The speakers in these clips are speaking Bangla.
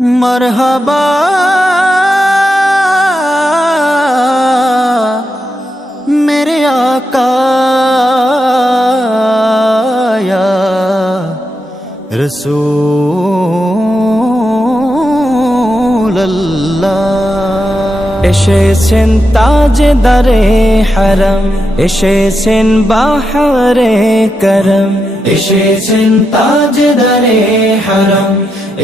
मरहबा मेरे आका या रसूल अल्लाह। এসেছেন তাজদারে হারাম, এসেছেন বাহারে করম, এসেছেন তাজদারে হারাম,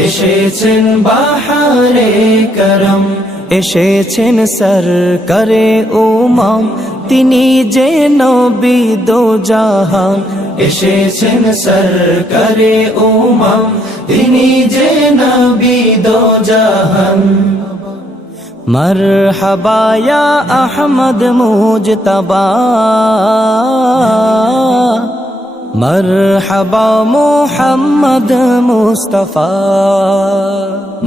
এসেছেন বাহারে করম, এসেছেন সরকারে উমাম তিনি যে নবী দো জাহান, এসেছেন সরকারে উমাম তিনি যে নবী দো জাহান। मरहबा या अहमद मुजतबा, मरहबा मुहम्मद मुस्तफा,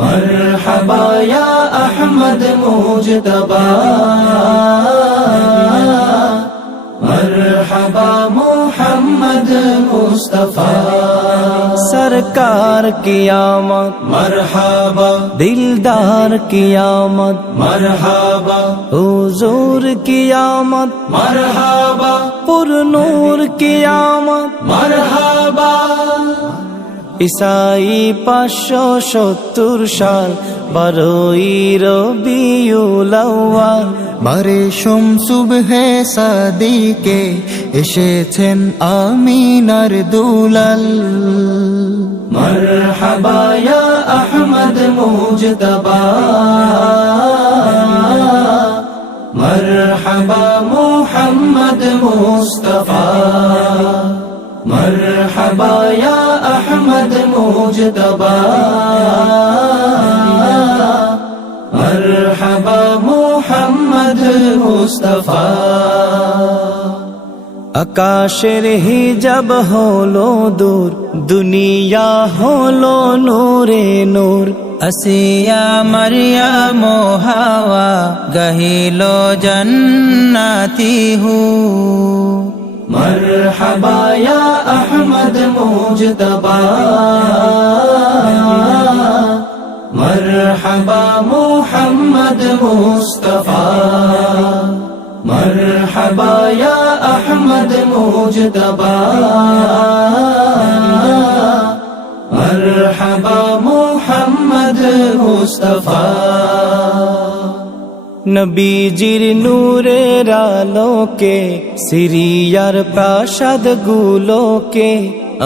मरहबा या अहमद मुजतबा, मरहबा मुहम्मद मुस्तफा। सरकार की आमद मरहबा, दिलदार की आमद मरहबा, हुजूर की आमद मरहबा, पुरनूर की आमद मरहबा। ईसाई 570 साल 12 রবিউল আউয়াল, বারে সুবহে সাদিকে এসেছেন আমিনার দুলাল। মরহবা ইয়া আহমদ মুজতবা, মরহবা মুহাম্মদ মুস্তাফা, मरहबा या अहमद मुजतबा, मरहबा मुहम्मद मुस्तफा। আকাশের হিজাব হলো দূর, দুনিয়া হলো নূরে নূর, আসিয়া মারইয়াম হাওয়া গাহিল জান্নাতি হু। मरहबा या अहमद मुजतबा, मरहबा मुहम्मद मुस्तफा, मरहबा या अहमद मुजतबा, मरहबा मुहम्मद मुस्तफा। নবীজির নূরের আলোকে সিরিয়ার প্রাসাদ গুলোকে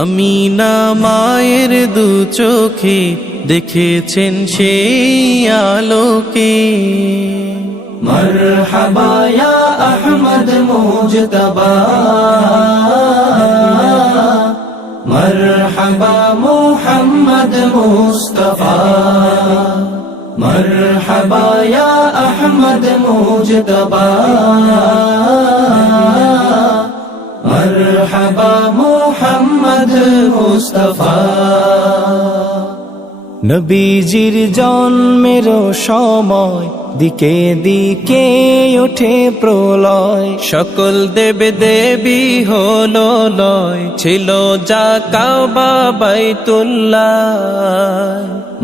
আমিনা মায়ের দু চোখে দেখেছেন সেই আলোকে। মরহবা ইয়া আহমদ মুজতবা, মরহবা মুহাম্মদ মুস্তফা, मरहबा या अहमद मुजतबा, मरहबा मुहम्मद मुस्तफा। নবীজির জন্মের সময় দিকে দিকে ওঠে প্রলয়, সকল দেব দেবী হলো লয়, ছিল যা কাবা বাইতুল্লাহ।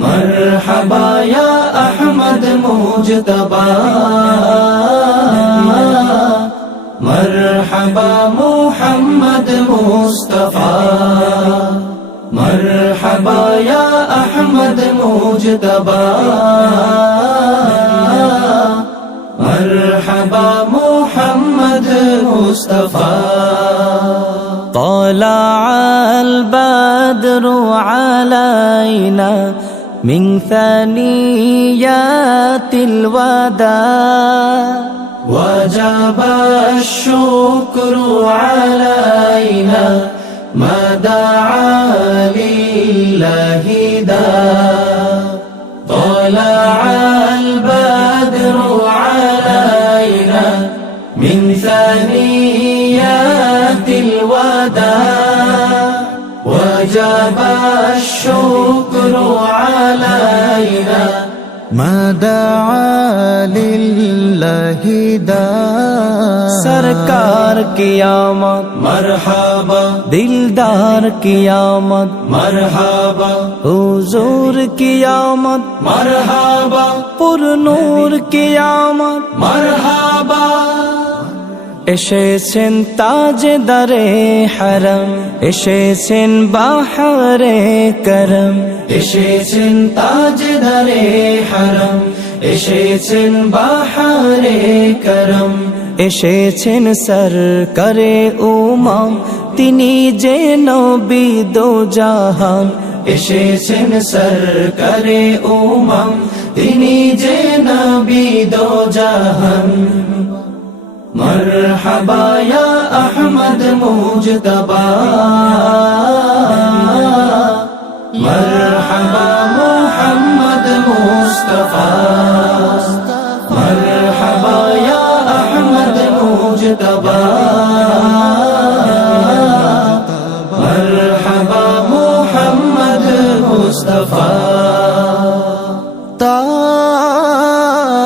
মরহবা ইয়া আহমদ মুজতবা, মরহবা মুহাম্মদ মুস্তফা, मरहबा या अहमद मुजतबा, मरहबा मुहम्मद मुस्तफा। طلع البدر علينا من ثنيات الوداع، وجب الشكر علينا ما دعا لله داع، طلع البدر علينا من ثنيات الوداع، وجب الشكر علينا मदआ लिल्लाहि दा सरकार की आमद मरहबा दिलदार की आमद मरहबा हुजूर की आमद मरहबा पुरनूर की आमद मरहबा এসেছেন তাজদারে হারাম এসেছেন বাহারে করম এসেছেন তাজদারে হারাম এসেছেন বাহারে করম এসেছেন সরকারে উমাম তিনি যে নবী দো জাহান এসেছেন সরকারে উমাম তিনি যে নবী দো জাহান मरहबा या अहमद मुजतबा मरहबा मुहम्मद मुस्तफा मरहबा या अहमद मुजतबा मरहबा मुहम्मद मुस्तफा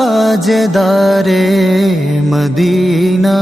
ताजदारे मदीना